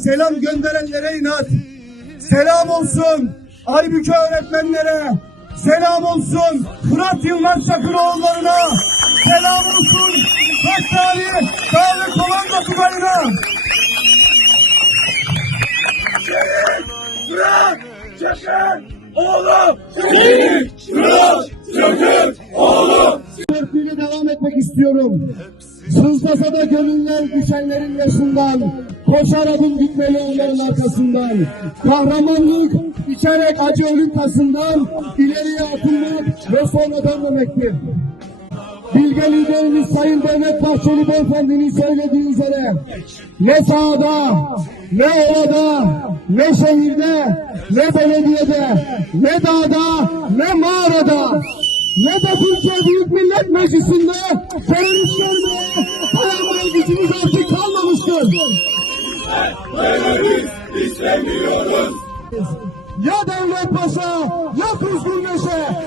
selam gönderenlere inat. Selam olsun Aybüke öğretmenlere. Selam olsun Fırat Yılmaz Çakıroğullarına. Selam olsun Hakkari Dağ ve Komando Tugayı'na. Fırat Çakır oğlum. Fırat Çakır oğlum. Dörtlüğüne devam etmek istiyorum. Sızlasa da gönüller düşenlerin yaşından, koşar adım gitmeli onların arkasından. Kahramanlık içerek acı ölüm tasından, ileriye atılmak ve sonra dönmemektir. Bilge liderimiz Sayın Devlet Bahçeli Beyefendi'nin söylediği üzere ne sahada, ne ovada, ne şehirde, ne belediyede, ne dağda, ne mağarada, ne de Türkiye Büyük Millet Meclisi'nde teröristlerine dayanmaya gücümüz artık kalmamıştır. Ya Devlet Paşa, ya Kuzgun mutlu